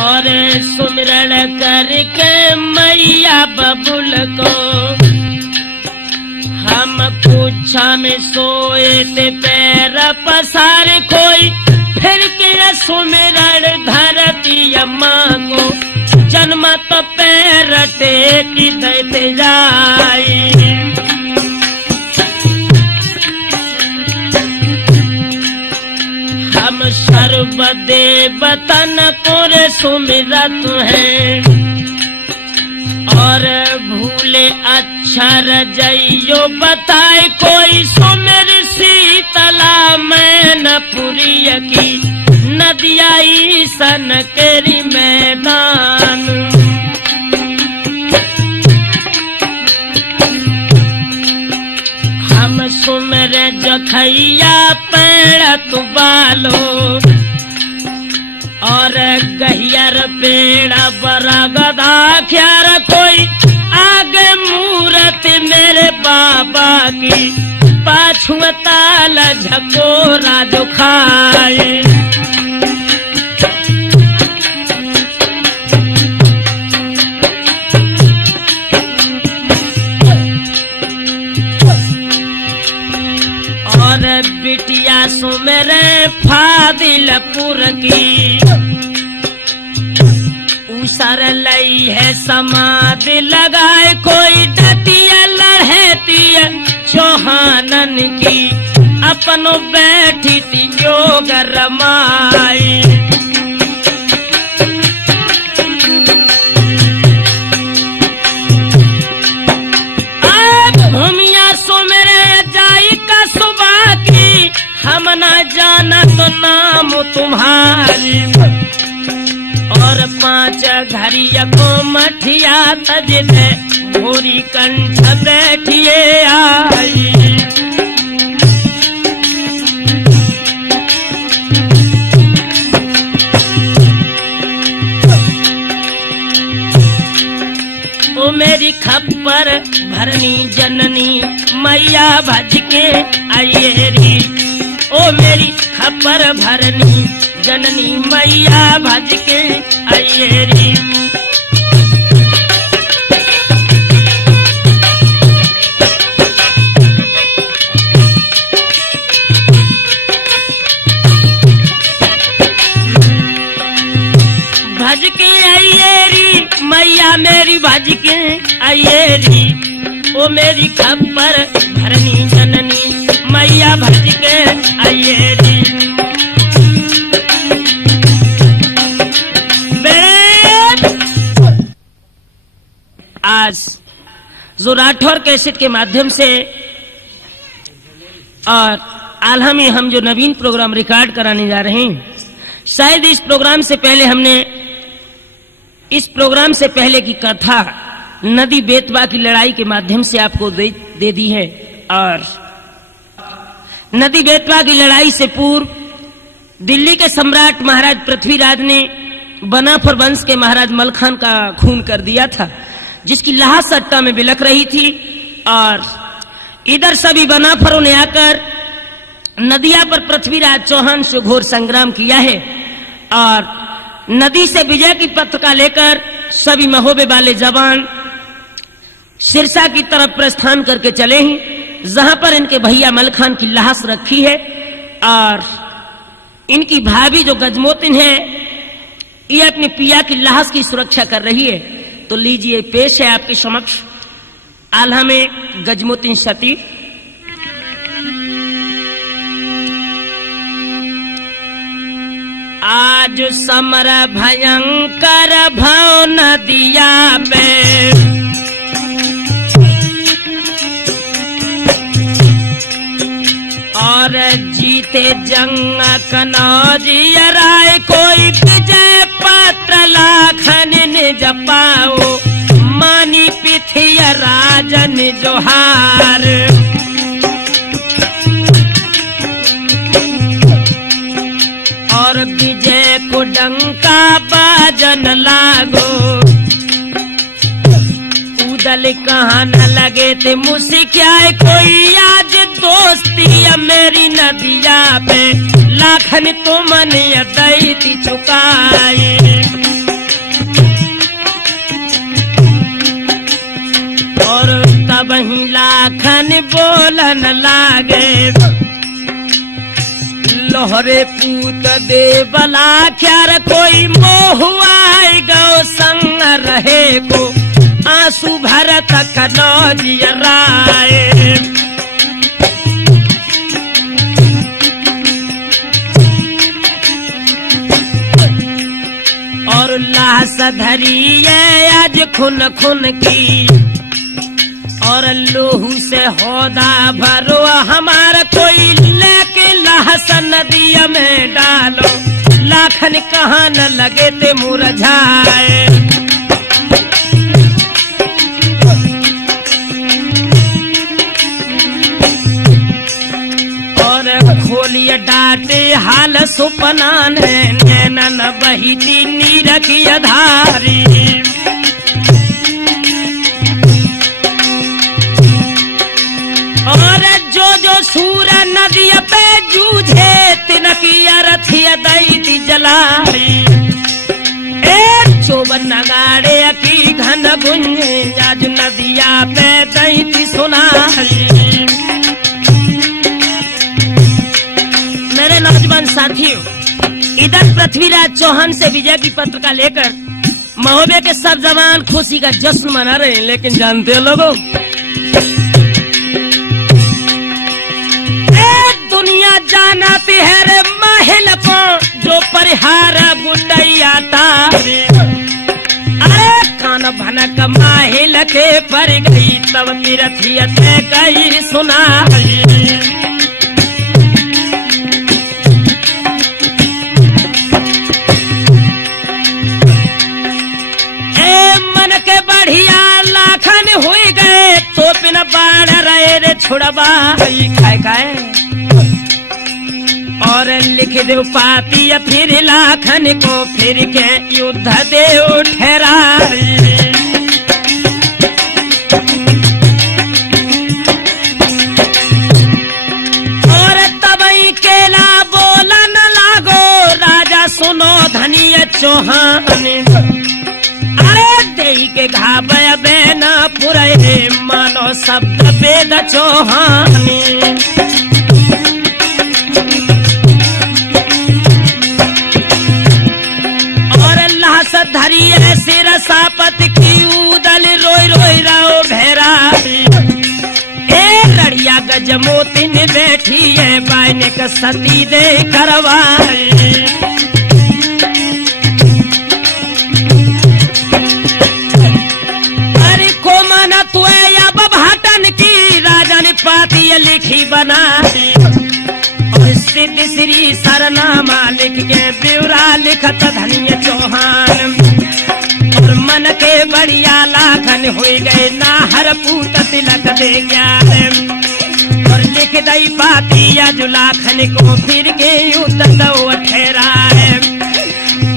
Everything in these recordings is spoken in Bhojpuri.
और सुमिरन करके मैया बबुल को हम पूछा में सोए ते पैर पसार कोई फिर के सुमिरन धरती अम्मा को जन्म तो पैर टेकी देते जाए। हम सर्वदेव तन को सुमिरत है और भूले अक्षर जइयो बताए कोई सुमिर शीतला मैनपुरी की नदिया सन केरी मैदान। हम सुमिर जथैया पेड़ तुबालो और गहियर पेड़ बरा गधा ख्यार कोई आगे मूरत मेरे बाबा की पाछू ताल झकोरा जो खाए। और बिटिया सुमेरे फादिलपुर की उसर लई है समाधि लगाए कोई डटिया लड़ती चौहानन की अपनो बैठी थी योग रमाई। भूमिया सुमेरे जाई का सुबह की हम न जाना तो नाम तुम्हारी और 5 घरिया को मठिया तज दे भोरी कंठ बैठिए आई। ओ मेरी खप्पर भरनी जननी मैया भज के आइएरी। ओ मेरी खप्पर भरनी जननी मैया भज के आइएरी। भज के आइएरी मैया मेरी भज के आइएरी। ओ मेरी खप्पर भरनी जननी मैया भज के आइएरी। आज जो राठौर कैसेट के माध्यम से और आल्हा में हम जो नवीन प्रोग्राम रिकॉर्ड कराने जा रहे हैं, शायद इस प्रोग्राम से पहले की कथा नदी बेतवा की लड़ाई के माध्यम से आपको दे दी है। और नदी बेतवा की लड़ाई से पूर्व दिल्ली के सम्राट महाराज पृथ्वीराज ने बनाफर वंश के महाराज मलखान का खून कर दिया था, जिसकी लाश सट्टा में बिलख रही थी। और इधर सभी बनाफरों ने आकर नदिया पर पृथ्वीराज चौहान से घोर संग्राम किया है और नदी से विजय की पताका लेकर सभी महोबे वाले जवान सिरसा की तरफ प्रस्थान करके चले हैं, जहां पर इनके भैया मलखान की लाश रखी है। और इनकी भाभी जो गजमोतिन है, ये अपने पिया की लाश की सुरक्षा कर रही है। तो लीजिए, पेश है आपके समक्ष आल्हा में गजमोतिन सती। आज समर भयंकर भाव नदिया में और जीते जंग कनौजिया राय कोई विजय पत्र लाखन निज पाओ मानी पिथिया राजन जोहार। और विजय को डंका बाजन लागो उदल कहाँ न लगे थे मुझसे कोई आज दोस्ती मेरी नदिया पे लाखन तो मन दैती चुकाए। बोलन लागे लोहरे पूत दे बला क्यार कोई मोहुआई गौ संग रहे को आंसू भरत कनौजियराए और लाश धरिए आज खुन खुन की और लोहू से होदा भरो हमारा कोई लेके लाश नदिया में डालो लाखन कहाँ न लगे ते मुरझाए और खोलिए डाटे हाल सुपना नैनन बहिती नीर की धारी और जो सूर नदी पे जूझे तिनकी अरथिया दैती जलाई एक चोबन नगाड़े की घन गुंजे आज नदिया पे दैती सुनाई। मेरे नौजवान साथियों, इधर पृथ्वीराज चौहान से विजय की पत्रिका लेकर महोबे के सब जवान खुशी का जश्न मना रहे हैं, लेकिन जानते हो लोगों दुनिया जानती है रे महल को जो परिहार बुटैया तारे अरे कान भनक माहिल के पर गई तब तीरथियत कही सुनाई। ए मन के बढ़िया लाखन हुई गए तो बिन बाढ़ रहे रे छुड़वाई खाए और लिख दो पाती फिर लाखन को फिर के युद्ध दे ठहराई। और तबई केला बोला न लागो राजा सुनो धनिया चौहान अरे दे के घाबे बेना पुरे मानो शब्द वेद चौहानी। धरी सिर सापत की उदल रोई रोई राओ भेराई ए लड़िया गजमोतिन बैठी है बाइने का सती दे करवाई। अरे को माना तू या बभाटन की राजा ने पाती लिखी बनाई सिद्ध श्री सरनामा लिख के ब्यौरा लिखत धनिया चौहान और मन के बढ़िया लाखन हुई गए नाहर पूत तिलक दे ज्ञान और लिख दई पाती आज लाखन को फिर के युद्ध दो ठहराए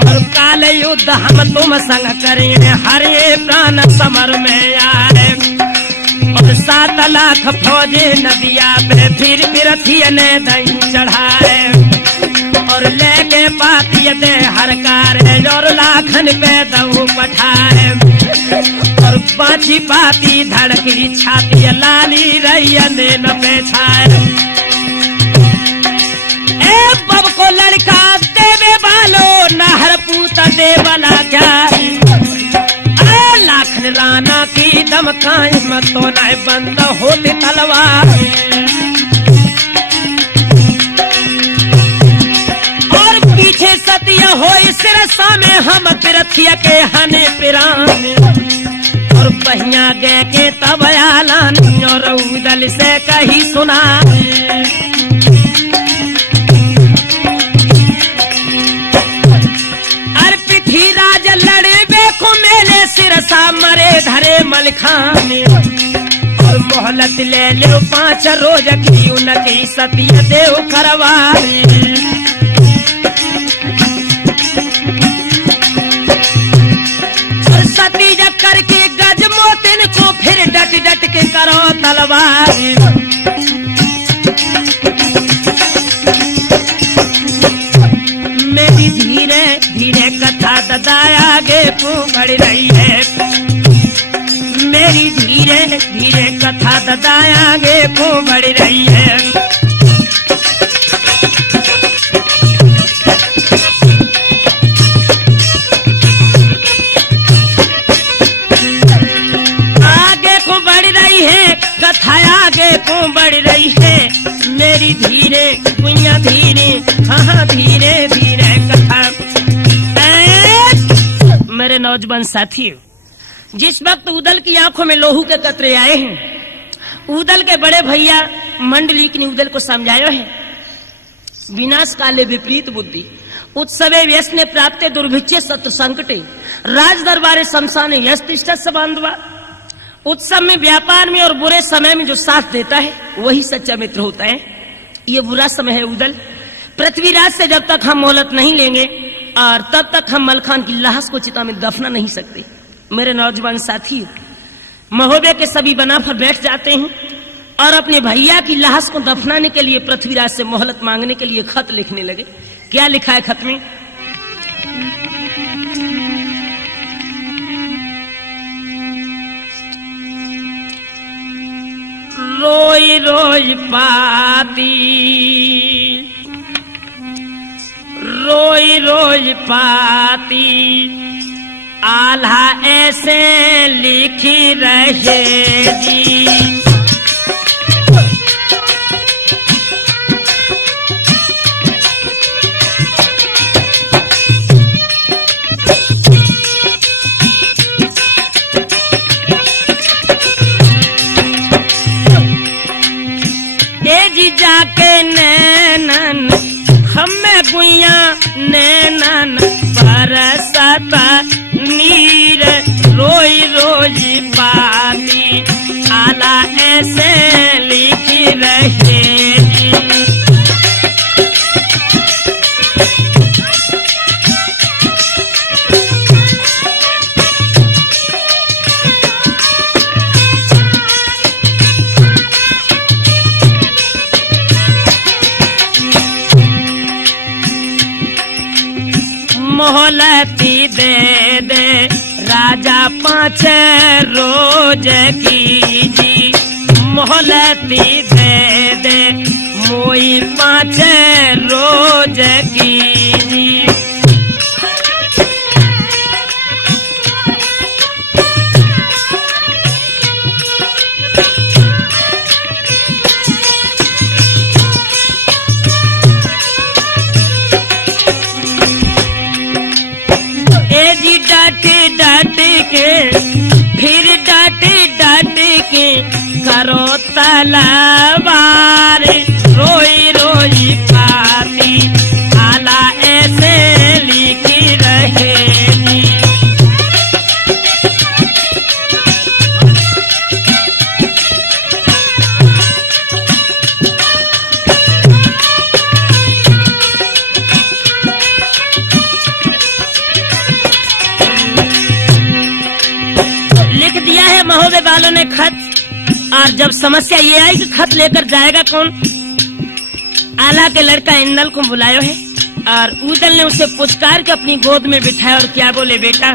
और काल युद्ध हम तुम संग करें हरे प्राण समर में आए और 7 लाख फौजे नदिया पे फिर बिरथिया ने दही चढ़ाए और लेके पाती दे हरकार और लाखन पे दऊ पठाए और बाची पाती धड़की छाती लाली रैया ने न पेछाए। ए बब को लड़का देवे वालो नहर पूता दे वाला क्या लाखन राना की दमकाई मतो न बंद होती तलवार और पीछे सतिया हो सिरसा में हम तिरथिया के हने पिराने और बहिया गए के तब आलान और उदल से कही सुना। राज लड़बे को मेले सिरसा मरे धरे मलखाने और मोहलत ले लो 5 रोज की उनकी सतिया देव करवाई। और सती जब करके गज मोतिन को फिर डट डट के करो तलवारी मेरी धीरे धीरे कथा ददाया गे बढ़ रही है मेरी धीरे धीरे कथा दादा आगे को बढ़ रही है। आगे को बढ़ रही है कथा, आगे को बढ़ रही है मेरी धीरे गुइया धीरे, हाँ धीरे धीरे कथा। मेरे नौजवान साथियों, जिस वक्त उदल की आंखों में लोहू के कतरे आए हैं, उदल के बड़े भैया मंडलिक ने उदल को समझाया है, विनाश काले विपरीत बुद्धि उत्सवे व्यसने प्राप्ते दुर्भिक्षे शत्रु संकटे राज दरबारे शमशाने यस्तिष्ठ बांधवा। उत्सव में, व्यापार में और बुरे समय में जो साथ देता है वही सच्चा मित्र होता है। ये बुरा समय है उदल, पृथ्वीराज से जब तक हम मोहलत नहीं लेंगे और तब तक हम मलखान की लाश को चिता में दफना नहीं सकते। मेरे नौजवान साथियों, महोदय के सभी बना पर बैठ जाते हैं और अपने भैया की लाश को दफनाने के लिए पृथ्वीराज से मोहलत मांगने के लिए खत लिखने लगे। क्या लिखा है खत में? रोई रोई पाती, रोई रोई पाती आल्हा ऐसे लिखी रहेगी। जी जाके नैनन हमें गुइया नैनन बरसता नीर, रोई रोई पाती आला ऐसे लिखी रहेगी। मोहलती दे दे राजा 5 रोज की जी, मोहलती दे दे मोई 5 रोज की जी। डांटे डांटे के फिर डांटे डांटे के करो तलवार, रोई रोई पाती आला ऐसे लिखी रहेगी। महोदय वालों ने खत, और जब समस्या ये आई कि खत लेकर जाएगा कौन, आला के लड़का इंदल को बुलायो है और उदल ने उसे पुचकार के अपनी गोद में बिठाया और क्या बोले, बेटा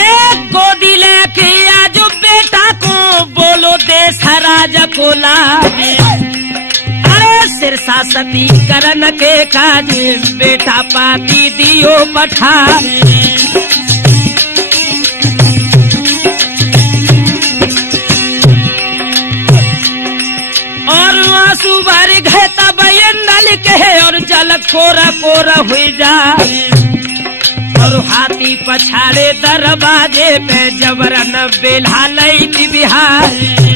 एक गोदी लेके आजो बेटा को, बोलो देश राजा को लावे, सिरसा सती करन के काज बेटा पाती दियो पठावे। और आंसू भर गए तब इंदल के और जल कोरा कोरा हुई जाए, और हाथी पछाड़े दरवाजे पे जबरन बेल्हा लई बिहार।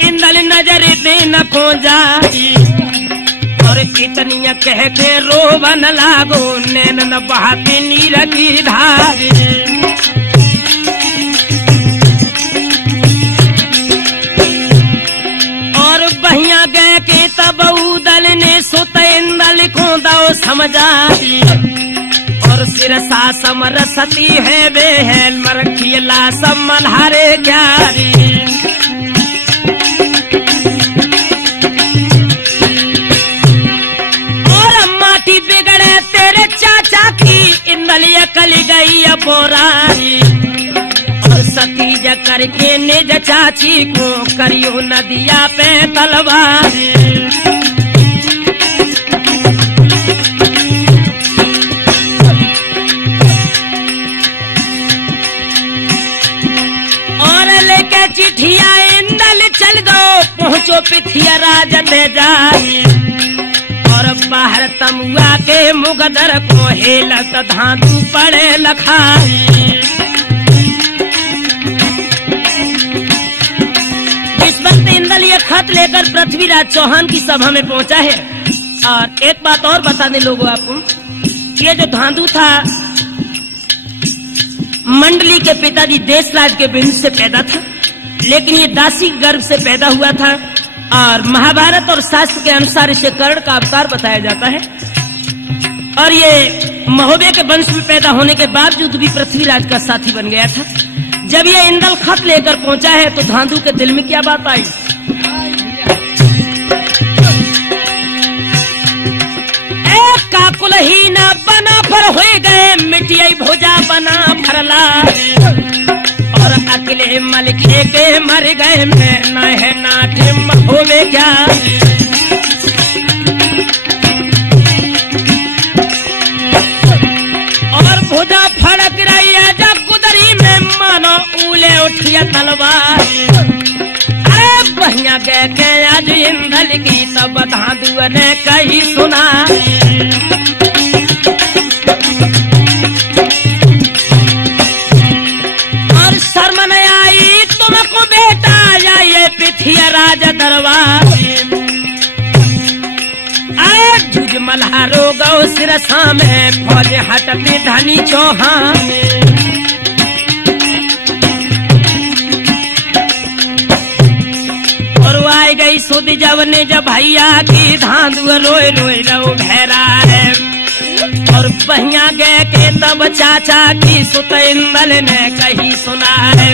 इंदल नजर देन को जाई और इतनी कह के रोवन लागो, नैनन बहाती नीर की धार। और बहिया गए के तब उदल ने सुत इंदल को दो समझाई, और सिरसा समर सती है बेहल मरखियला समलहारे क्यारी। इंदलिया कली गई बोराई और सतीज करके निज चाची को करियो नदिया पे तलवार। चिट्ठिया इंदल चल गो पहुँचो पिथिया राजत जाई और बाहर तमुआ के मुगदर को हेलत धांधू पड़े लखाई। इस वक्त इंदल ये खत लेकर पृथ्वीराज चौहान की सभा में पहुंचा है। और एक बात और बता दें लोगों आपको, ये जो धांधू था मंडली के पिताजी देशराज के वंश से पैदा था, लेकिन ये दासी गर्भ से पैदा हुआ था। और महाभारत और शास्त्र के अनुसार इसे कर्ण का अवतार बताया जाता है। और ये महोदय के वंश में पैदा होने के बावजूद भी पृथ्वीराज का साथी बन गया था। जब ये इंदल खत लेकर पहुंचा है तो धांधू के दिल में क्या बात आई? एक काकुल ही न बना पर हो गए मिटिया भोजा बना भरला और अकेले मलखे के मर गए मैं न है नाटे होवे क्या। और भुजा फड़क रही है जब कुदरी में मानो उले उठिया तलवार। अरे बहिया गए के आज इंदल की तब धांधुआ ने कही सुना। पिथिया राज दरबार आए जुज मल्हारो गौ सिरसा में फौज हटते धनी चौहान। और आई गई सुध जब ने जब भैया की धांधुआ रोए रोए रो घेरा है। और बहिया गए के तब चाचा की सुत इंदल ने कही सुना है।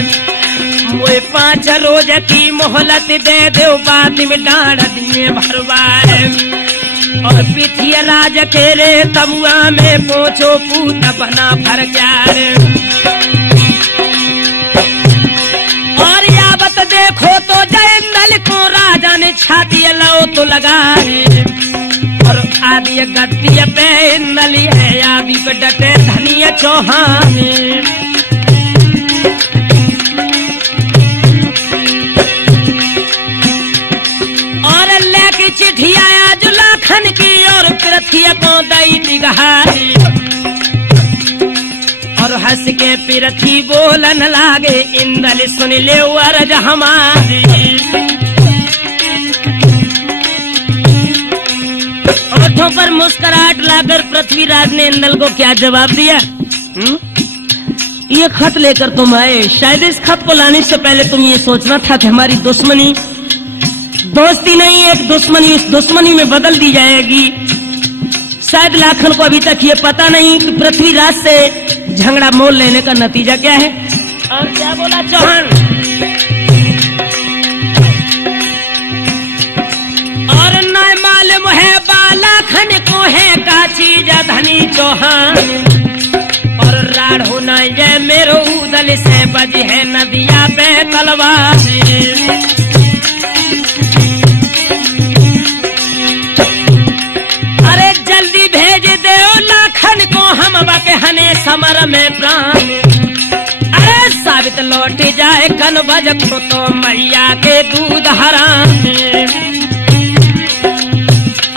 मोए 5 रोज की मोहलत दे दो बाद में डांड दिए भरवाए। और पिथिया राज के रे तमुआ में पोछो पूत बना भर गया। और यावत देखो तो जयंदल को राजा ने छाती लो तो लगाए। और आदि गद्दी पे इंदल है आदि पे डटे धनिया चौहान। चिट्ठी आया जुलाखन की और पृथ्वी को दई दिगहारी। और हंस के पृथ्वी बोलन लागे इंदल सुन ले अरज हमारी। ओठों पर मुस्कुराहट लाकर पृथ्वीराज ने इंदल को क्या जवाब दिया? ये खत लेकर तुम आए, शायद इस खत को लाने से पहले तुम ये सोचना था कि हमारी दुश्मनी दोस्ती नहीं एक दुश्मनी इस दुश्मनी में बदल दी जाएगी। शायद लाखन को अभी तक ये पता नहीं कि पृथ्वीराज से झगड़ा मोल लेने का नतीजा क्या है। और क्या बोला चौहान? और न मालूम है बालाखन को है का चीज धनी चौहान। और राढ़ होना ये मेरो उदल से बजी है नदिया पे तलवार। हने समर में प्राण। अरे साबित लौट जाए कन बज को तो मैया के दूध हराम।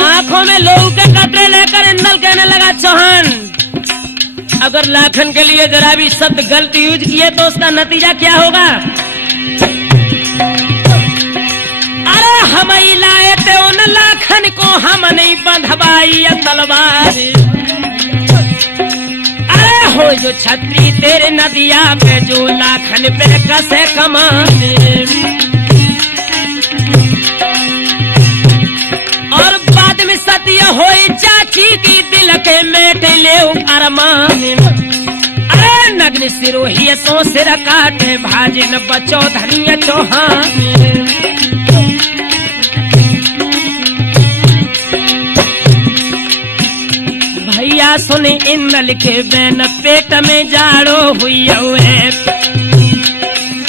आंखों में लोहू के कतरे लेकर इंदल कहने लगा चौहान अगर लाखन के लिए जरा भी शब्द गलत यूज किए तो उसका नतीजा क्या होगा? अरे हम ही लाए थे उन लाखन को हम नहीं बंधवाई तलवार। हो जो छतरी तेरे नदिया पे जो लाखन पे कसे कमाने। और बाद में सत्य होई चाची की दिल के मेट ले अरमान। अरे नग्न सिरोही सो सिर काटे भाजिन बचो धनिया चौहान। भैया भैया सुने इंद्र लिखे बैन पेट में जाड़ो हुई है।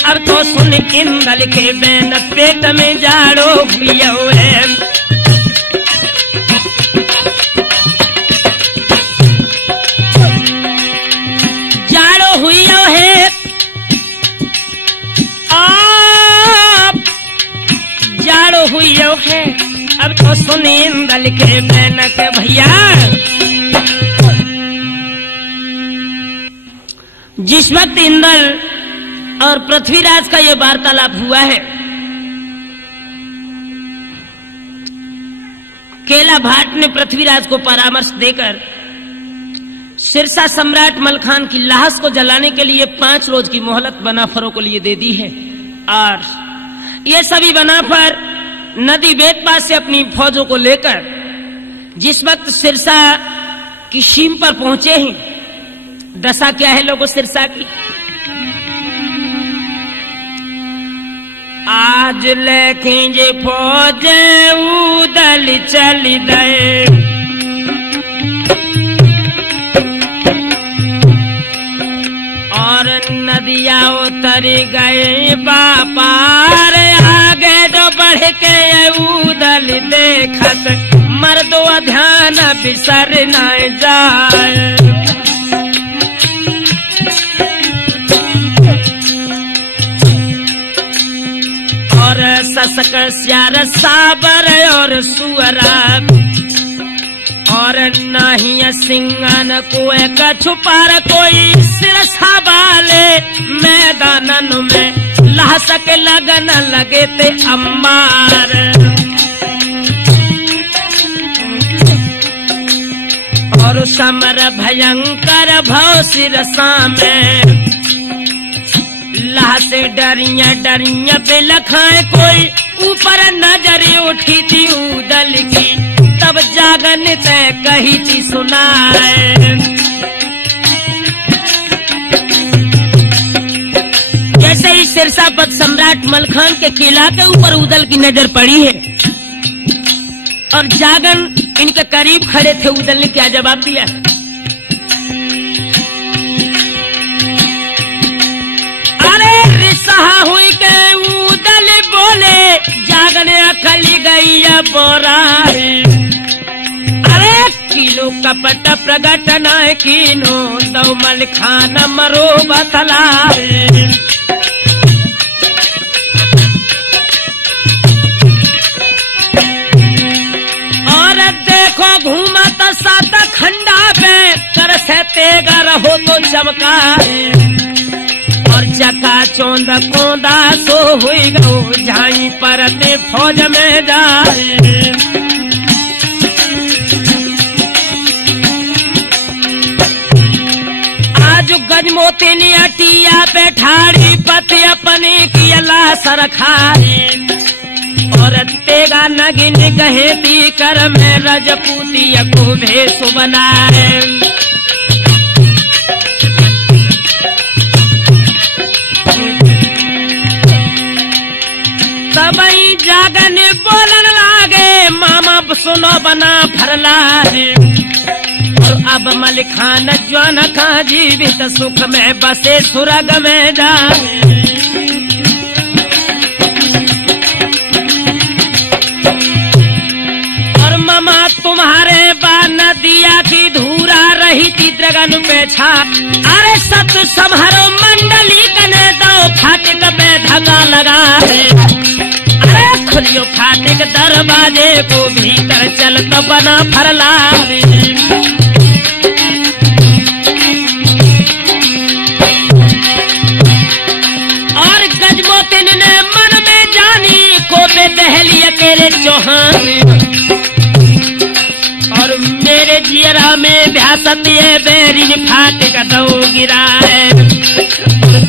अब तो सुन इंद्र लिखे बैन पेट में जाड़ो हुई है। जाड़ो हुई है आप जाड़ो हुई है। अब तो सुन इंद्र लिखे बैन के भैया जिस वक्त इंद्र और पृथ्वीराज का ये वार्तालाप हुआ है, केला भाट ने पृथ्वीराज को परामर्श देकर सिरसा सम्राट मलखान की लाश को जलाने के लिए 5 रोज की मोहलत बनाफरों को लिए दे दी है। और ये सभी बनाफर नदी बेतवा से अपनी फौजों को लेकर जिस वक्त सिरसा की सीम पर पहुंचे ही, दशा क्या है लोगों सिरसा की, आज लेखेंगे फौज उदल चल गए, और नदिया उतर गए बापार, आगे जो बढ़ के उदल देखत मर्दो ध्यान बिसर न जाए। और ससक स्यार साबर और सुअरा, और नहीं सिंगन को एक छुपार कोई सिरसा वाले मैदानन में ला सके लगन लगे ते अम्मार। और समर भयंकर भव सिरसा में ला से डरिया डरिया पे लखाए कोई ऊपर नजर उठी थी उदल की, तब जागन तय कही थी सुनाए। जैसे ही सिरसापत सम्राट मलखान के किला के ऊपर उदल की नजर पड़ी है और जागन इनके करीब खड़े थे, उदल ने क्या जवाब दिया? अरे रिसहा हुई के उदल बोले, जागन अकली गई बोरारी। अरे किलो कपट प्रगट न कीनो, दो मलखान मरो बतलाए। और देखो घूमत सात खंडा पे, कर से तेगा रहो तो चमकाए। और चका चौंद कोंदा सो हुई गो, झाई परते फौज में जाए। आज गजमोती ने अटिया पे ठाड़ी पति अपने की अला सरखाए। और तेगा नगिन कहे दी कर में रजपूती को भेष बनाए। तबई जागन बोलन लागे, मामा सुनो बना भरला है। और अब मलखान ज्वान का जीवित सुख में बसे सुरग में जाए। और मामा तुम्हारे बा नदिया की धूरा रही थी द्रगन पे छा। अरे सत संहारो मंडली कने दो, फाटक पे धगा लगा है। खुलियो फाटक दरवाजे को, भीतर चल तो बना फरला। और गजमोतिन ने मन में जानी को पे दहली अकेले चौहान। और मेरे जियरा में भ्यासत ये बेरिन फाटक दो गिरा है।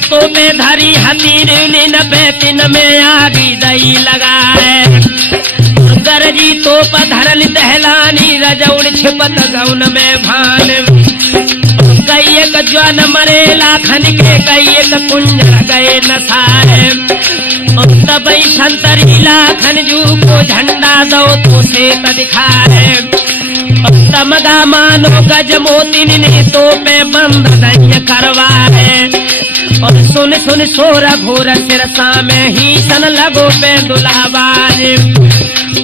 तो में धरी हतीन न बेतिन में आगी दई लगाए। गरजी तो पधरल दहलानी रजौड़ छिपत गौन में भान। कई एक ज्वान मरे लाखन के, कई एक कुंजर गए नसाए। तबई संतरी लाखन जू को झंडा दो तो से दिखाए। तमगा मानो गजमोती ने तो पे बंद नहीं करवाए। और सुन सुन शोर घोर सिरसा में ही सन लगो पे दुलाबाज।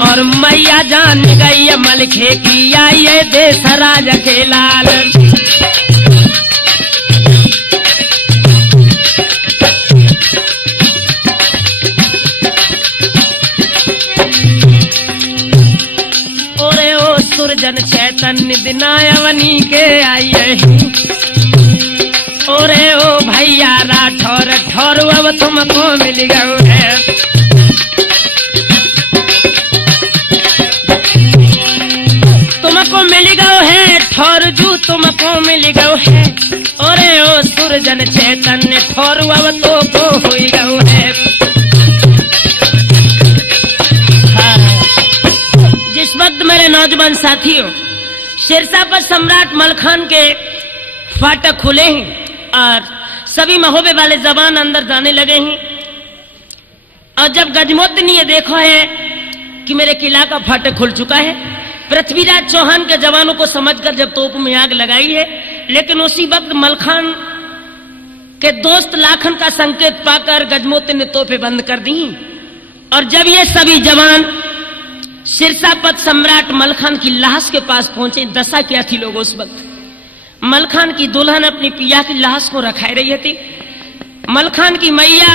और मैया जान गई मलखे की ये देश राज के लाल। सुरजन चैतन्य दिनायवनी के आइए। ओरे ओ भैया राठौर ठौर अब तुमको मिल गयो है। तुमको मिल गयो है ठौर जू तुमको मिल गयो है। ओरे ओ सुरजन चैतन्य ठौर अब तो को हो गयो है। जिस वक्त मेरे नौजवान साथियों सिरसा पर सम्राट मलखान के फाटक खुले हैं और सभी महोबे वाले जवान अंदर जाने लगे हैं। और जब गजमोती ने ये देखा है कि मेरे किला का फाटक खुल चुका है, पृथ्वीराज चौहान के जवानों को समझकर जब तोप में आग लगाई है, लेकिन उसी वक्त मलखान के दोस्त लाखन का संकेत पाकर गजमोती ने तोपें बंद कर दी। और जब ये सभी जवान सिरसा पर सम्राट मलखान की लाश के पास पहुंचे, दशा क्या थी लोगों उस वक्त। मलखान की दुल्हन अपनी पिया की लाश को रखाई रही थी। मलखान की मैया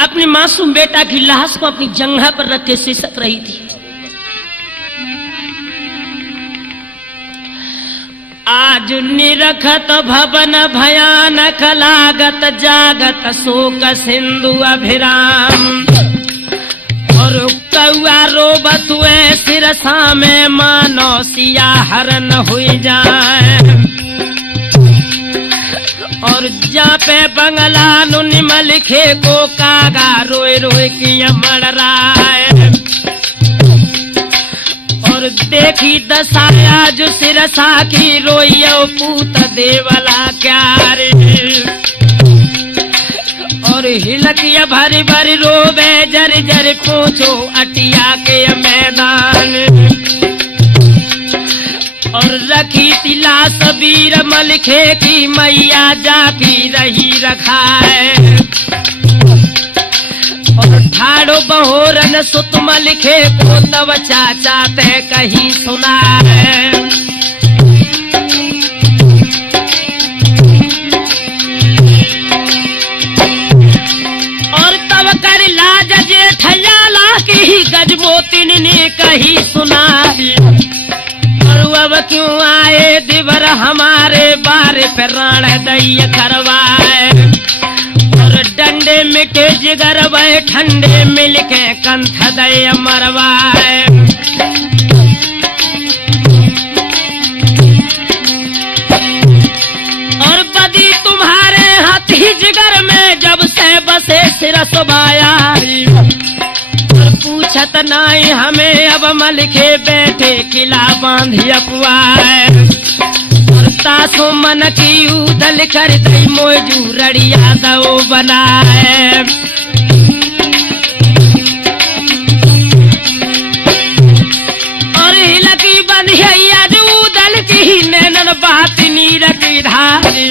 अपने मासूम बेटा की लाश को अपनी जंघा पर रख के सिसक रही थी। आज निरखत भवन भयानक लागत जागत शोक सिंधु अभिराम। और कौआ रोबत हुए सिरसा में मानो सिया हरण हुई जाए। और जा पे बंगला नुनिम लिखे को कागा रोए रोए की मर रहा है। और देखी दशाया जो सिरसा की रोइयो पूत देवला क्या रे। और हिलकिया भरी भरी रोवे जर जर पूछो अटिया के मैदान। और रखी तिला सबीर मलखे की मैया जाकी रही रखाए। और ठाड़ो बहोरन सुत मलखे को तब चाचा ते कहीं सुना है। गजमोती ने कही सुना। और अब क्यों आए दिवर हमारे बारे पे राण दैय करवाए। और डंडे मिटे जिगर वह ठंडे मिलके कंठ दैय मरवाए। और बदी तुम्हारे हाथी जिगर में जब से बसे सिरस बाया। पूछत नाई हमें अब मलखे बैठे किला बांधी अपुआए। और तासो मन की उदल कर दई मोजू रड़िया दो बनाए। और हिलकी बंधिया उदल की नैनन बात नीर की धारी।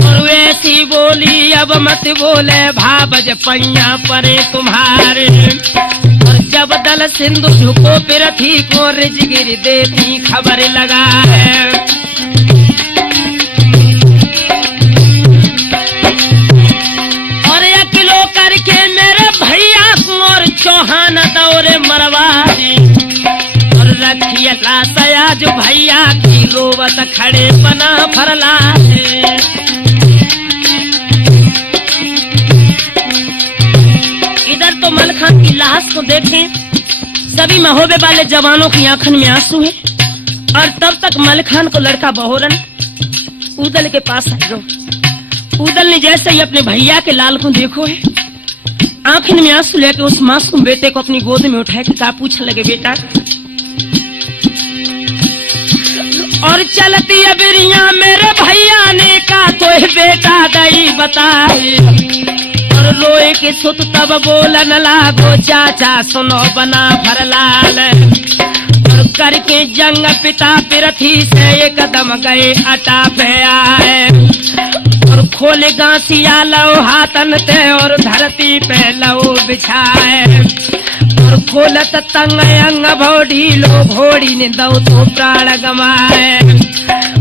और वैसी बोली अब मत बोले भावज पैया परे तुम्हारे। और जब दल सिंधु झुको पिरथी को रिजगिर देती खबर लगा है। और अकिलो करके मेरे भैया कुंवर चौहान दौरे मरवारी। और रखिए लाशया जो भैया की रोवत खड़े बना फरला है। इधर तो मलखान की लाश को देखें, सभी महोबे वाले जवानों की आंखों में आंसू है। और तब तक मलखान को लड़का बहोरन उदल के पास आएगा। उदल ने जैसे ही अपने भैया के लाल को देखो है, आंखों में आंसू लेके उस मासूम बेटे को अपनी गोद में उठाए कि क्या पूछने लगे बेटा। और चलती अबिरिया मेरे भैया ने का तो बेटा दई बताए। और रोए के सुत तब बोलन लागो चाचा सुनो बना भरलाल। और करके जंग पिता पृथ्वी से एक कदम गए अटा पे आए और खोल गांसिया लो हाथन ते और धरती पे लो बिछाए और खोलत तंग अंग भोड़ी लो घोड़ी ने दो तो प्राण गमाए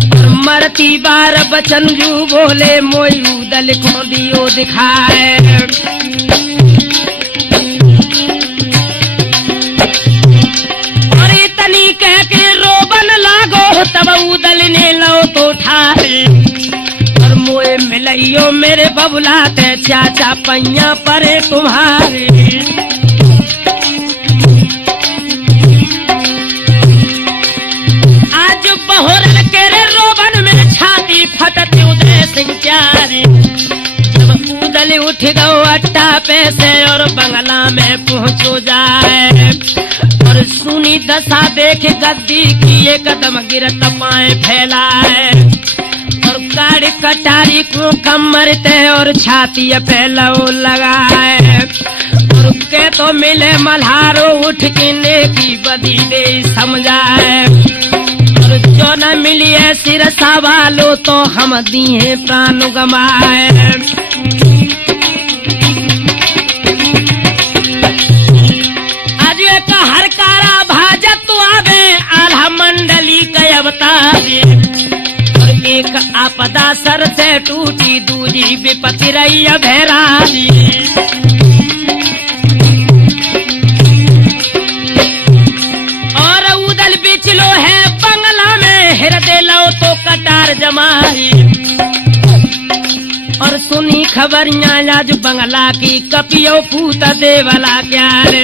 और मरती बार बचन जू बोले मोई उदल को दियो दिखाए। और इतनी कह के रोबन लागो तब उदल ने लो तो ठाए और मोए मिलइयो मेरे बबुला ते चाचा पैया परे तुम्हारे। बहुरन के रोबन में छाती फटती उदय सिंह प्यारे जब उदल उठ गो अट्टा पे से और बंगला में पहुंचो जाए और सुनी दशा देख गद्दी की एक कदम गिरत पाए फैलाए और काड़ी कटारी को कमरते और छाती पे लो लगाए और के तो मिले मल्हारो उठ के नेकी बदी दे समझाए जो न मिलिए सिर सवालो तो हम दिए प्राण गमाए। आज एक हरकारा भाजत तो आवे आल्हा मंडली के अवतारी और एक आपदा सर से टूटी दूजी विपत्ति रही भैरारी और उदल बिचलो है हृदय लो तो कटार जमाई और सुनी खबरियां आज बंगला की कपियो पूत देवला क्यार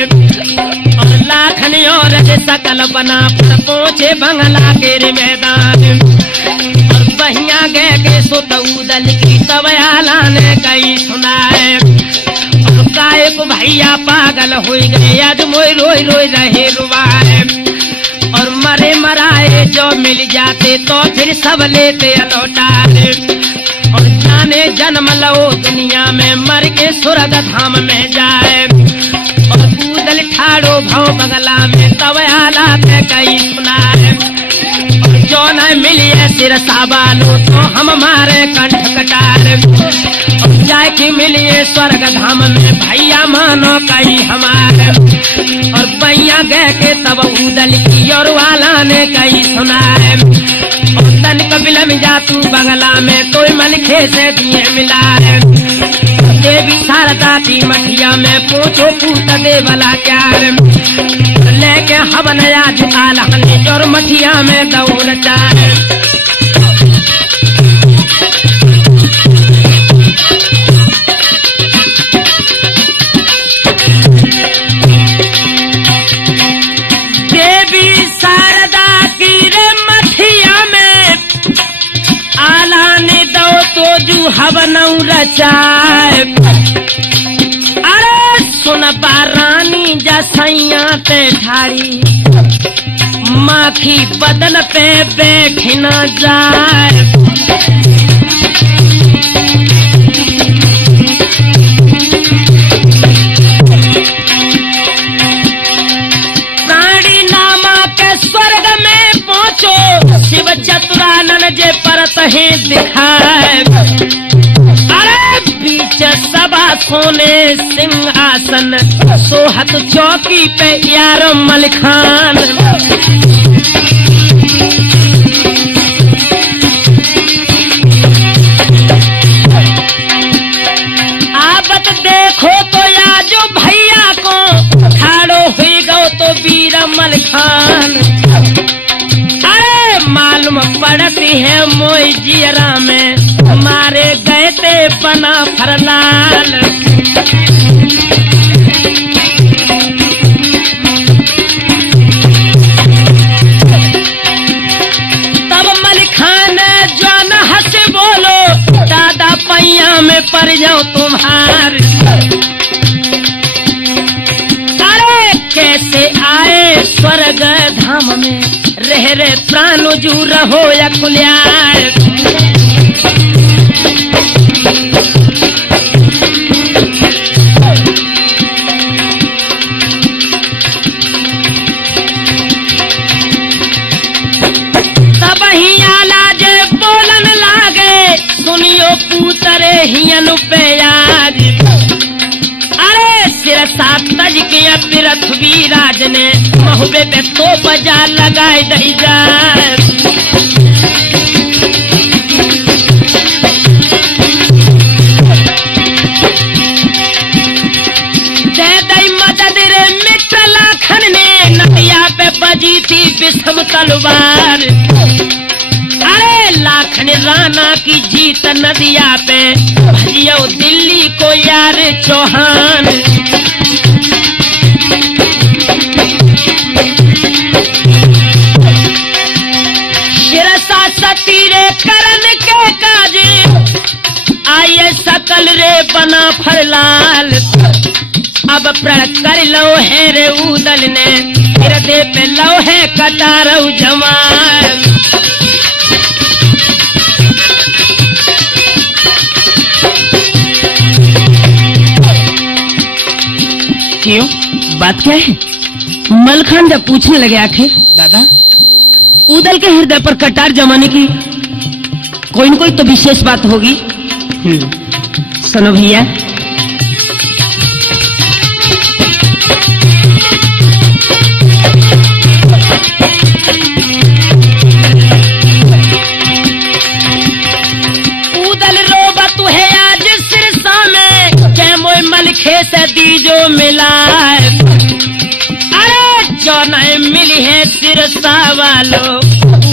और लाखनी और सकल बना पर पहुंचे बंगला के मैदान और बहिया गए के सुत उदल की तब आलाने कई सुनाए और काय को भैया पागल हो गए आज मोई रोई रोई रहे रुवाए और मरे मराए जो मिल जाते तो फिर सब लेते लौटाए और जाने जन्म लो दुनिया में मर के स्वर्ग धाम में जाए और उदल ठाड़ो भाव बंगला में तब हालात कई सुनाए और जो न मिलिए सिर साबालो तो हम मारे कंठ कटार और जाके मिलिए स्वर्ग धाम में भैया मानो कई हमारे और भैया गए के तब उदल की और वाला ने कई सुनाए और तन कबिल में जा तू बंगला में तो मलखे से दिए मिलाए देवी शारदा की मठिया में पूछो पूत देवला क्यार लेके हवन या झुकाल हने और मठिया में दौड़ जाए हवन रचाए अरे सुन बारानी जसैया ते ठाड़ी माखी बदन पे बैठ न जाए प्राणी नामा के स्वर्ग में पहुंचो शिव चतुरानन जे परत ही दिखाए बीच सभा सोने सिंहासन सोहत चौकी पे यार मलखान आबत देखो तो या जो भैया को ठाड़ो हुई गो तो वीर मलखान अरे मालूम पड़ती है मोई जियरा में मारे गए ते पना फरलाल तब मलखान जान हंस बोलो दादा पैया में पड़ जाओ तुम्हार अरे कैसे आए स्वर्ग धाम में रह रे प्राण जू रहो या कुल्यार नदियन पे आज। अरे सिरसा तज के पृथ्वी राज ने महुबे पे तो बजा लगाए दही जाए। दे दई मदद रे मित्र लाखन ने नदिया पे बजी थी विषम तलवार। अरे लाखन राणा की जीत नदिया पे भजियो दिल्ली को यार चौहान। सिरसा सतीरे करन के काजे आइए सकल रे बना फरलाल। अब प्रण कर लो है रे उदल ने हृदय पे लो है कटारऊ जवान। क्यों, बात क्या है? मलखान जब पूछने लगे आखिर दादा उदल के हृदय पर कटार जमाने की कोई न कोई तो विशेष बात होगी। सुनो भैया, उदल रोबत है आज सिरसा में जय मोय मलखे से दीजो मिलाए। अरे जो न मिली है सिरसा वालों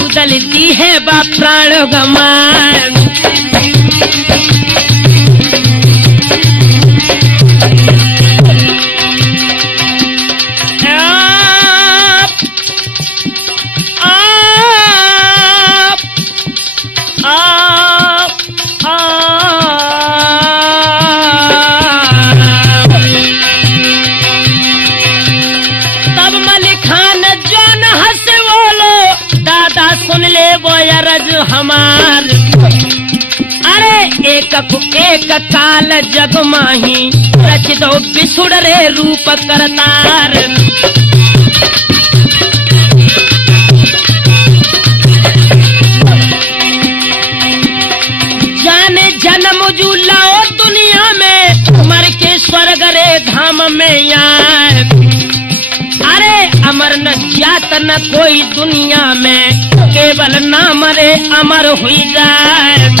उदल दी है बा प्राण गमाए। हमार अरे एक काल जग माही रच दो बिछुड़ रे रूप करतार। जाने जन्म जुलाओ दुनिया में मर के स्वर्ग रे धाम में यार। अरे अमर न जात न कोई दुनिया में केवल नाम रे अमर हुई जाए।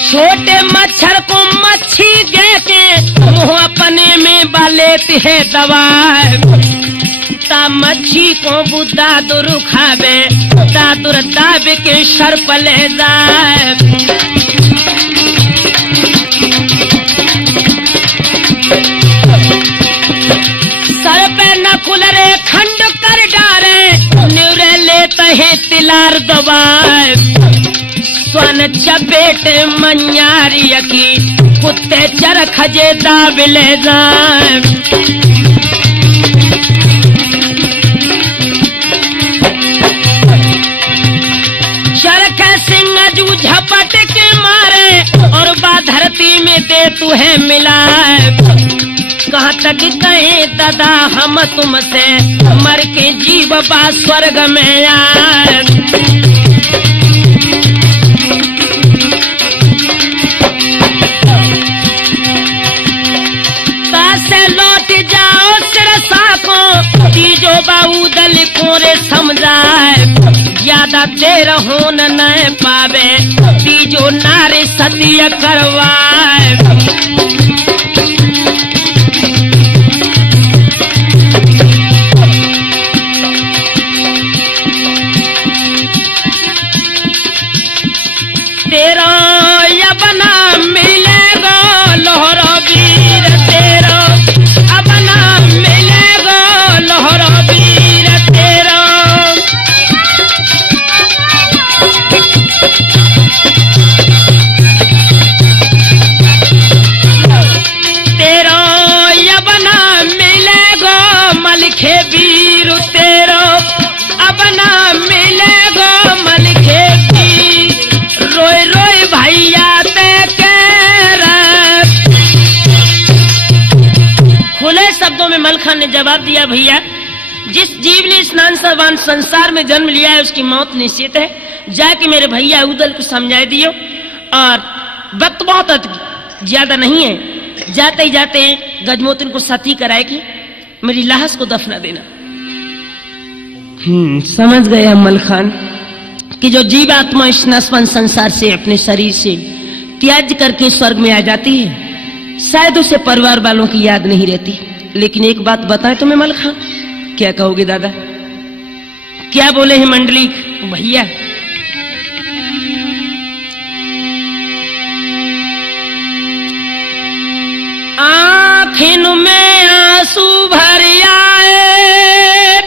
छोटे मच्छर को मच्छी गे के मुंह अपने में बालेती है दवाए। ता मच्छी को बुद्धा दुर खावे दादुर दाब के सर्प ले जाए। सर पे नकुल रे खंड कर डाले न्यूरे लेते है तिलार दबाए। स्वन चपेट मंयारी की कुत्ते चरख जे दाब ले जाए। चरख सिंह जू झपट के मारे और बा धरती में दे तू है मिलाए। कहाँ तक कहे दादा हम तुमसे मर के जीव बा स्वर्ग में यार। से लौट जाओ सिरसा को तीजो बाऊ दल को रे समझाए। ज्यादा देर हो न पावे तीजो नारे सत्य करवाए। तेरा यबना मिलेगा लोहरा वीर। तेरा अपना मिलेगा लोहरा वीर। तेरा तेरा यबना मिलेगा मलखे वीर। तेरा अपना मिलेगा मलखे वीर। रोए रोए भैया ते खुले शब्दों में मलखान ने जवाब दिया, भैया जिस जीव ने स्नान सर्वान संसार में जन्म लिया है उसकी मौत निश्चित है। जाके मेरे भैया उदल को समझा दियो, और वक्त बहुत ज्यादा नहीं है, जाते ही जाते गजमोतन को सती कराएगी, मेरी लाश को दफना देना। समझ गए अमल खान कि जो जीवात्मा इस नस्वन संसार से अपने शरीर से त्याग करके स्वर्ग में आ जाती है, शायद उसे परिवार वालों की याद नहीं रहती। लेकिन एक बात बताएं तुम्हें अमल खान, क्या कहोगे दादा? क्या बोले हैं मंडली भैया? आँखिन में आंसू भर आए,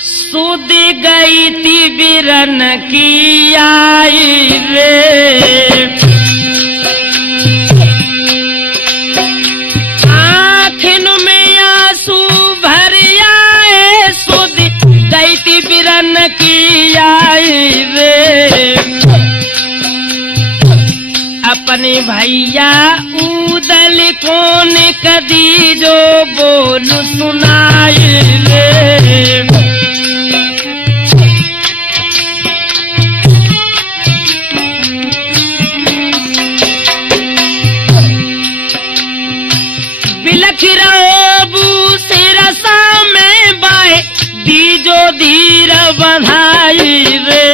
सुध गई थी बिरन की आई रे। आँखिन में आंसू भर आए, सुध गई थी बिरन की आई रे। अपने भैया उदल कौन कदी जो बोल सुनाई रे। बिलख रहो सिरसा में बाए दीजो धीर बंधाई रे।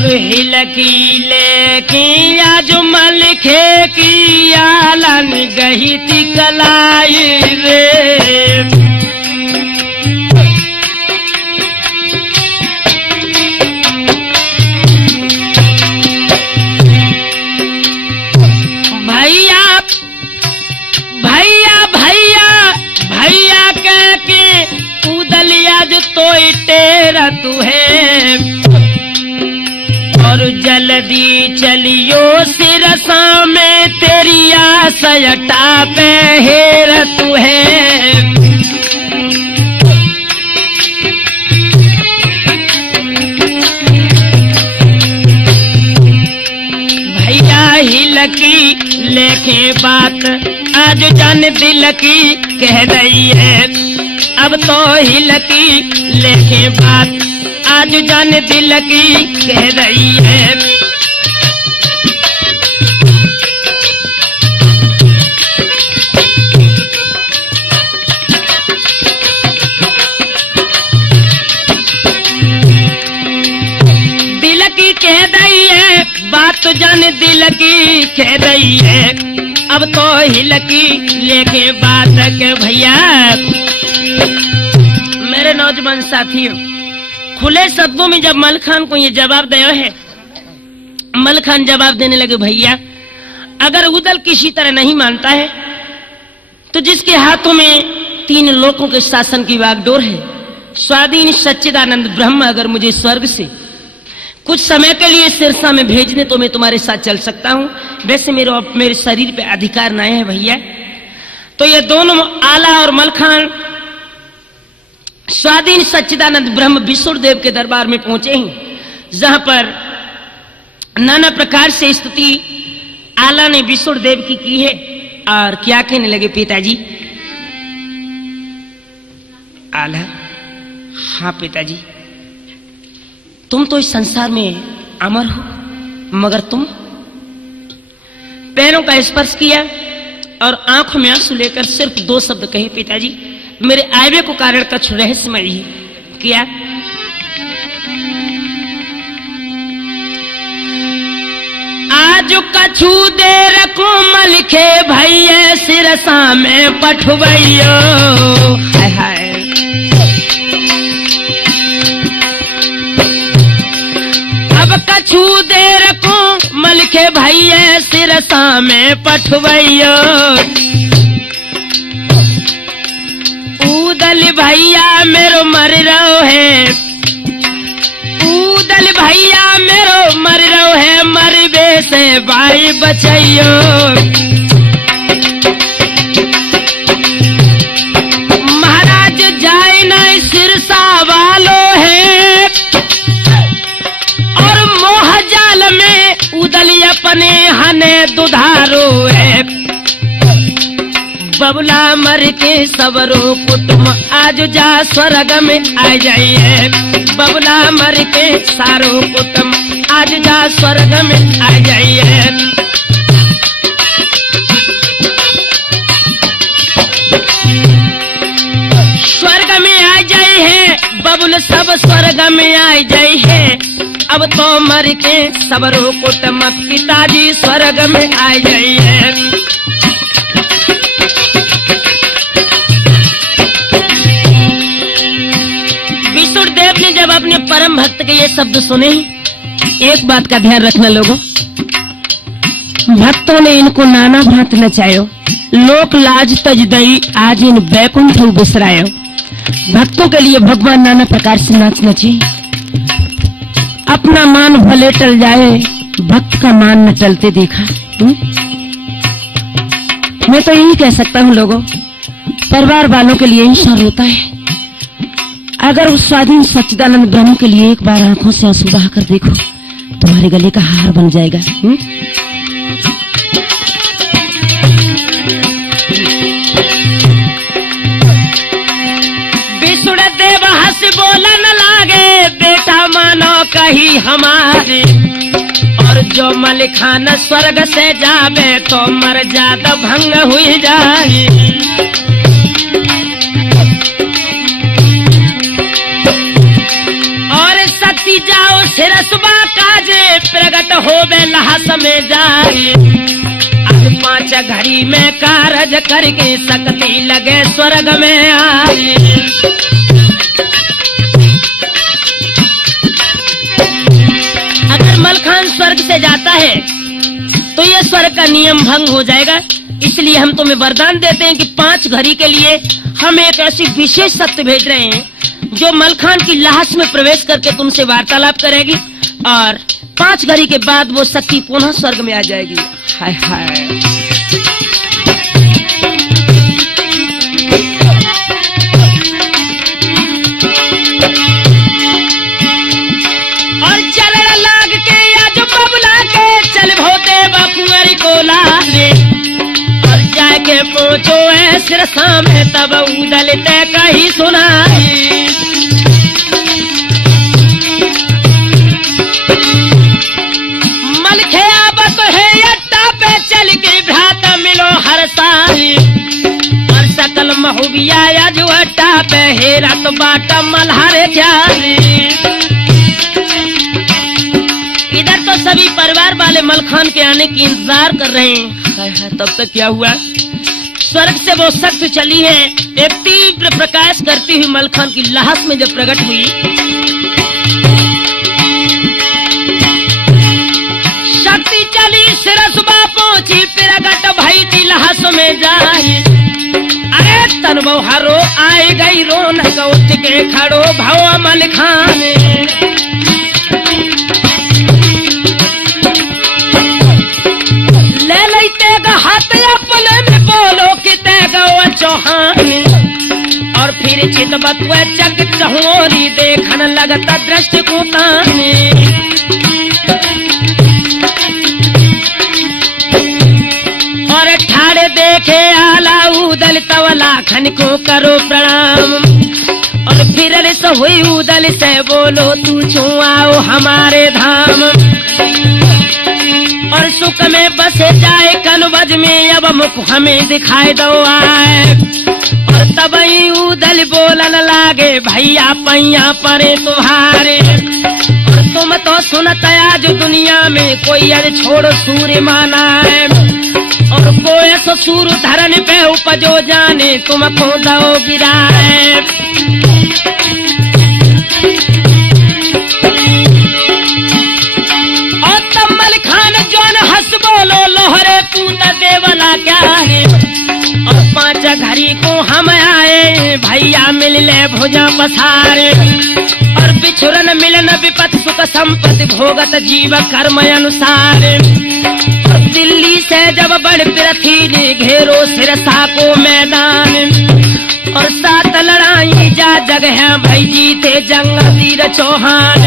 हिलकी लेके आज मलखे की आलन गही थी कलाई रे। भैया भैया भैया भैया कह के उदल आज तो टेरा तू है, और जल्दी चलियो सिरसा में तेरी आसयटा पे हेर तू है। भैया हिलकी लेके बात आज जान दिल की कह रही है, अब तो हिलकी लेके बात आज जान दिल की कह रही है। दिल की कह रही है बात तो जान दिल की कह रही है, अब तो हिल की लेके बात के भैया। मेरे नौजवान साथियों, खुले शब्दों में जब मलखान को ये जवाब दिया है, मलखान जवाब देने लगे, भैया अगर उदल किसी तरह नहीं मानता है तो जिसके हाथों में 3 लोकों के शासन की वागडोर है, स्वाधीन सच्चिदानंद ब्रह्म अगर मुझे स्वर्ग से कुछ समय के लिए सिरसा में भेज दे तो मैं तुम्हारे साथ चल सकता हूं। वैसे मेरे शरीर पे अधिकार नहीं है भैया। तो ये दोनों आला और मलखान स्वाधीन सच्चिदानंद ब्रह्म विष्णु देव के दरबार में पहुंचे हैं, जहां पर नाना प्रकार से स्तुति आला ने विष्णु देव की है। और क्या कहने लगे पिताजी? आला, हाँ पिताजी, तुम तो इस संसार में अमर हो, मगर तुम पैरों का स्पर्श किया और आंखों में आंसू लेकर सिर्फ 2 शब्द कहे पिताजी। मेरे आयवे को कारण कुछ रहस्यमय है। क्या? आज कछु देर कोमल खे भैया सिरसा में पठवैयो। हाय हाय, अब कछु देर कोमल खे भैया सिरसा में पठवैयो। उदल भैया मेरो मर रहो है, उदल भैया मेरो मर रहो है, मरबे से भाई बचैयो। महाराज जाए न सिरसा वालो है, और मोह जाल में उदल अपने हने दुधारो है। बबुला मर के सबरो कुटुम आज जा स्वर्ग में आ जाइए। बबुला मर के सारो कुटुम आज जा स्वर्ग में आ जाइए। स्वर्ग में आ जाई है बबुल सब स्वर्ग में आ जाई है। अब तो मर के सबरो कुटुम पिताजी स्वर्ग में आ जाई है। विष्णुदेव ने जब अपने परम भक्त के ये शब्द सुने, एक बात का ध्यान रखना लोगों, भक्तों ने इनको नाना भांत नचायो, लोक लाज तज दई आज इन बैकुंठ बिसरायो। भक्तों के लिए भगवान नाना प्रकार से नाच नचे। अपना मान भले टल जाए, भक्त का मान न टलते देखा। मैं तो यही कह सकता हूँ लोगों, परिवार वालों के लिए ही शर होता है। अगर उस स्वाधीन सच्चिदानंद ब्रह्म के लिए एक बार आंखों से आंसू बहाकर देखो, तुम्हारे गले का हार बन जाएगा। विष्णुदेव हंस बोलन लागे, बेटा मानो कही हमारे, और जो मलिखान स्वर्ग से जावे तो मर जात भंग हुई जाए। और शक्ति जाओ सिरसबा काजे, प्रगट होवे लहस में जाए। आज 5 घड़ी में कारज करके शक्ति लगे स्वर्ग में आए। अगर मलखान स्वर्ग से जाता है तो ये स्वर्ग का नियम भंग हो जाएगा। इसलिए हम तुम्हें वरदान देते हैं कि 5 घड़ी के लिए हम एक ऐसी विशेष शक्ति भेज रहे हैं जो मलखान की लाश में प्रवेश करके तुमसे वार्तालाप करेगी, और 5 घड़ी के बाद वो शक्ति पुनः स्वर्ग में आ जाएगी। हाय हाय। और चलड़ लाग के आज बबुला के चल भोते बकुअरी को लाले, और जाके पहुंचो है सिरसा में तब उदल ते कही सुनाई। मलखे आबत है अट्टा पे चल के भ्रात मिलो हर साई, और सकल महुबिया आज अट्टा पे हेरत बाट मल्हारे चारी। इधर तो सभी परिवार वाले मलखान के आने की इंतजार कर रहे हैं। तब तक क्या हुआ, स्वर्ग से वो शक्ति चली है, एक तीव्र प्रकाश करती हुई मलखान की लाश में जब प्रकट हुई, शक्ति चली सिरसबा पहुंची, प्रगट भई थी लाश में जाए। अरे तन बहुरो आए गई रोनक उठ के खड़ो भव मलखान। ले लेते हाथ अपने में बोलो कि गौ चौहान, और फिर चितबत चक चहोरी देखन लगता दृष्टि को ताने। और ठाड़े देखे आला उदल तवला खन को करो प्रणाम, और फिर से हुई उदल से बोलो तू छुआओ हमारे धाम। और सुख में बसे जाए कनवज में अब मुख हमें दिखाई दो आए। और तब ही उदल बोलन लागे भैया पैया परे तुम्हारे, और तुम तो सुनत आज दुनिया में कोई अर छोड़ सूर्य माना है, और कोई सूर धरन पे उपजो जाने तुमको दो गिराए। और तब मलखान जोन हंस बोलो लोहरे पूत देवला क्या है, और 5 घड़ी को हम आए भैया मिल ले भुजा पसारे। और बिछुरन मिलन विपत सुख संपत्ति भोगत जीव कर्म अनुसार। और दिल्ली से जब बड़ पृथ्वी ने घेरो सिरसा को मैदान, और 7 लड़ाई जा जग है भाई जीते जंग वीर चौहान।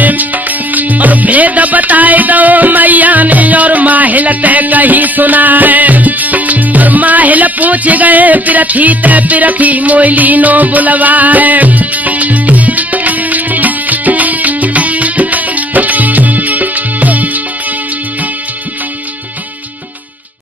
और भेद बताए दो मैया ने और माहिल तय कही सुनाए, और माहिल पूछ गए पिरथी ते पिरथी मोइली नो बुलवाए।